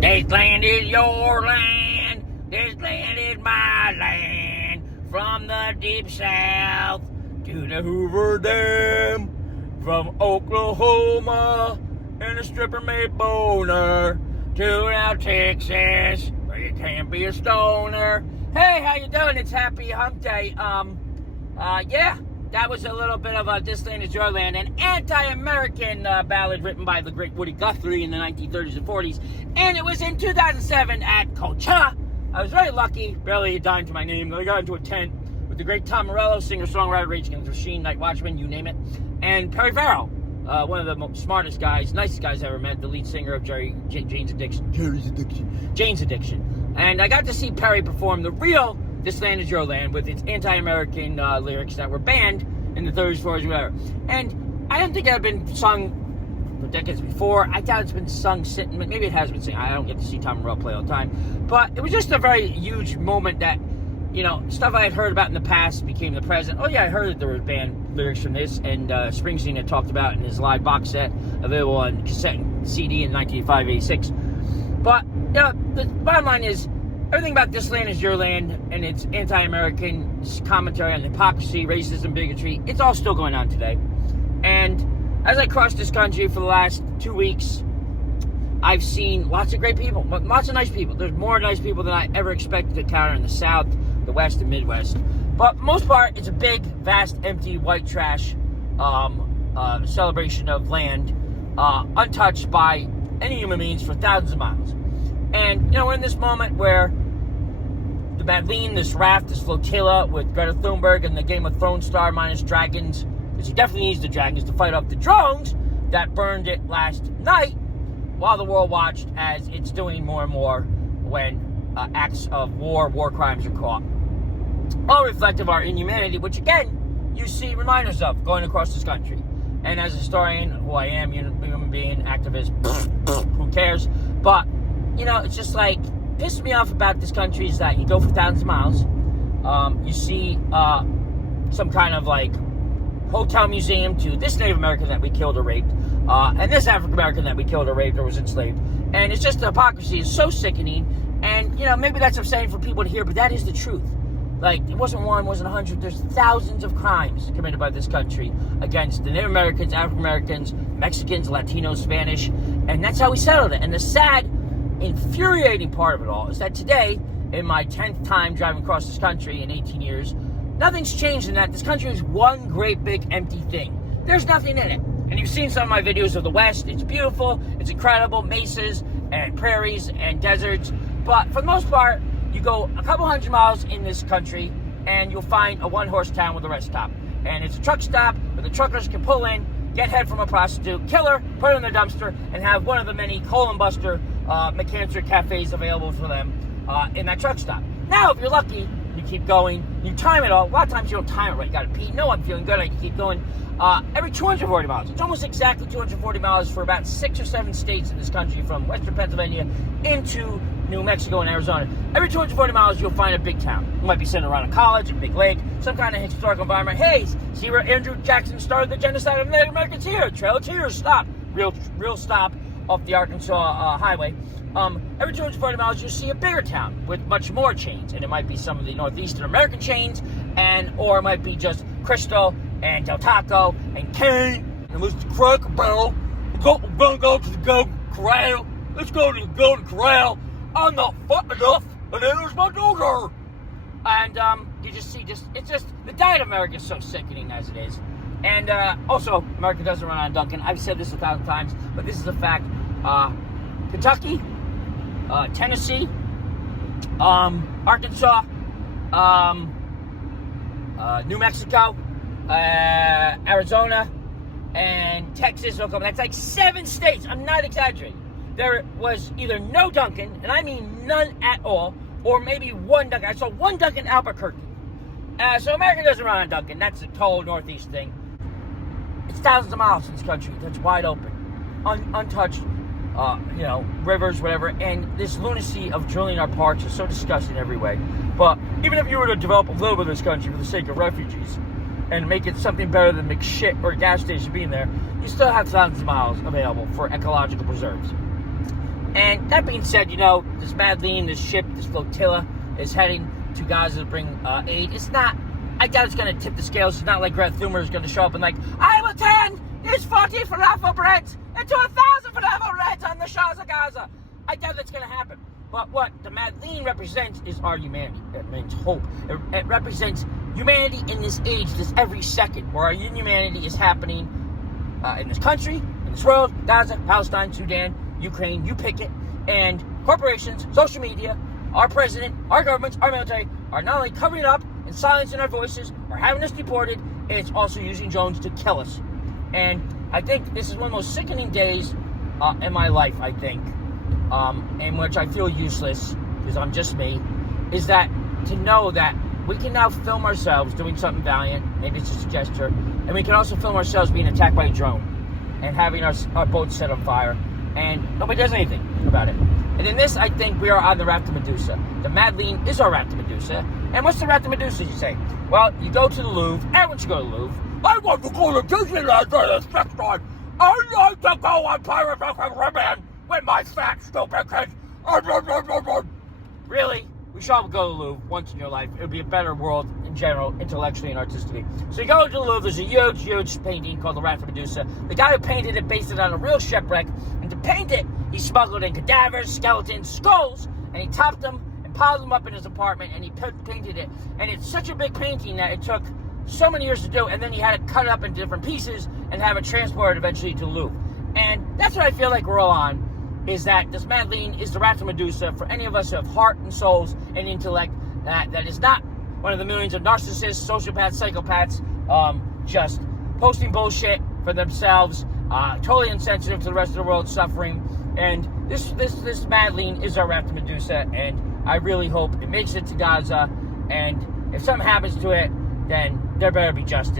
This land is your land. This land is my land. From the deep south to the Hoover Dam. From Oklahoma and a stripper made boner to now Texas where you can't be a stoner. Hey, how you doing? It's Happy Hump Day. Yeah, that was a little bit of a This Land Is Your Land, an anti-American ballad written by the great Woody Guthrie in the 1930s and 40s. And it was in 2007 at Coachella. I was very lucky, barely a dime to my name. I got into a tent with the great Tom Morello, singer-songwriter, Rage Against the Machine, Night Watchman, you name it. And Perry Farrell, one of the smartest guys, nicest guys I ever met, the lead singer of Jane's Addiction. And I got to see Perry perform the real This Land Is Your Land with its anti-American lyrics that were banned in the 30s, 40s, whatever. And I don't think it had been sung for decades before. I doubt it's been sung sitting. Maybe it has been sung. I don't get to see Tom Morello play all the time. But it was just a very huge moment that, you know, stuff I had heard about in the past became the present. Oh yeah, I heard that there were banned lyrics from this, and Springsteen had talked about in his live box set, available on cassette and CD in 1985-86. But, you know, the bottom line is, everything about This Land Is Your Land and its anti-American commentary on hypocrisy, racism, bigotry, it's all still going on today. And as I crossed this country for the last 2 weeks, I've seen lots of great people, lots of nice people. There's more nice people than I ever expected to encounter in the South, the West, and Midwest. But for the most part, it's a big, vast, empty, white trash celebration of land, untouched by any human beings for thousands of miles. And, you know, we're in this moment where the Madleen, this raft, this flotilla with Greta Thunberg and the Game of Thrones star minus dragons, because he definitely needs the dragons to fight off the drones that burned it last night, while the world watched as it's doing more and more when acts of war crimes are caught. All reflective of our inhumanity, which again, you see reminders of going across this country. And as a historian, who I am, human being, activist, who cares? But, you know, it's just like, pisses me off about this country is that you go for thousands of miles, you see some kind of like hotel museum to this Native American that we killed or raped, and this African American that we killed or raped or was enslaved. And it's just the hypocrisy is so sickening. And, you know, maybe that's upsetting for people to hear, but that is the truth. Like, it wasn't one, it wasn't 100. There's thousands of crimes committed by this country against the Native Americans, African Americans, Mexicans, Latinos, Spanish, and that's how we settled it. And the sad, infuriating part of it all is that today, in my 10th time driving across this country in 18 years, nothing's changed in that. This country is one great big empty thing. There's nothing in it. And you've seen some of my videos of the West. It's beautiful, it's incredible, mesas and prairies and deserts. But for the most part, you go a couple hundred miles in this country and you'll find a one-horse town with a rest stop. And it's a truck stop where the truckers can pull in, get head from a prostitute, kill her, put her in the dumpster, and have one of the many colon buster McCancer cafes available for them in that truck stop. Now, if you're lucky, you keep going, you time it all. A lot of times you don't time it right. You gotta pee. No, I'm feeling good. I can keep going. Every 240 miles. It's almost exactly 240 miles for about 6 or 7 states in this country, from western Pennsylvania into New Mexico and Arizona. Every 240 miles, you'll find a big town. You might be sitting around a college, a big lake, some kind of historical environment. Hey, see where Andrew Jackson started the genocide of Native Americans here. Trail of Tears, stop. Real stop off the Arkansas highway. Every 240 miles, you'll see a bigger town with much more chains. And it might be some of the northeastern American chains, or it might be just Crystal and Del Taco and Kane and Mr. Cracker Barrel. We're gonna go to the Golden Corral. Let's go to the Golden Corral. I'm not fat enough, and then there's my dogger. And you just see, it's just the diet of America is so sickening as it is. And also, America doesn't run on Dunkin'. I've said this 1,000 times, but this is a fact. Kentucky, Tennessee, Arkansas, New Mexico, Arizona, and Texas, Oklahoma. That's like 7 states. I'm not exaggerating. There was either no Dunkin', and I mean none at all, or maybe one Dunkin'. I saw one Dunkin' in Albuquerque. So America doesn't run on Dunkin'. That's a total Northeast thing. It's thousands of miles in this country that's wide open, untouched, rivers, whatever. And this lunacy of drilling our parks is so disgusting in every way. But even if you were to develop a little bit of this country for the sake of refugees and make it something better than McShit or a gas station being there, you still have thousands of miles available for ecological preserves. And that being said, this Madleen, this ship, this flotilla is heading to Gaza to bring aid. It's not, I doubt it's going to tip the scales. It's not like Greta Thunberg is going to show up and I will turn these 40 falafel breads into 1,000 falafel breads on the shores of Gaza. I doubt that's going to happen. But what the Madleen represents is our humanity. It means hope. It represents humanity in this age, this every second, where our humanity is happening in this country, in this world, Gaza, Palestine, Sudan, Ukraine, you pick it. And corporations, social media, our president, our governments, our military are not only covering it up and silencing our voices or having us deported, it's also using drones to kill us. And I think this is one of the most sickening days in my life, I think, in which I feel useless, because I'm just me, is that to know that we can now film ourselves doing something valiant, maybe it's just a gesture, and we can also film ourselves being attacked by a drone and having our boat set on fire, and nobody does anything about it. And in this, I think we are on the raft to Medusa. The Madleen is our raft to Medusa. And what's the raft to Medusa, you say? Well, you go to the Louvre. Everyone should go to the Louvre. I want to go to Disneyland for the next time. I like to go on Pirates of the Caribbean with my fat, stupid kids. Really? We should all go to the Louvre once in your life. It would be a better world in general, intellectually and artistically. So you go to the Louvre, there's a huge, huge painting called the Raft of Medusa. The guy who painted it based it on a real shipwreck. And to paint it, he smuggled in cadavers, skeletons, skulls, and he topped them and piled them up in his apartment, and he painted it. And it's such a big painting that it took so many years to do, and then he had to cut it up into different pieces and have it transported eventually to the Louvre. And that's what I feel like we're all on, is that this Madleen is the Raft of Medusa for any of us who have heart and souls and intellect that is not one of the millions of narcissists, sociopaths, psychopaths, just posting bullshit for themselves, totally insensitive to the rest of the world suffering. And this Madleen is our Raft of Medusa, and I really hope it makes it to Gaza, and if something happens to it, then there better be justice.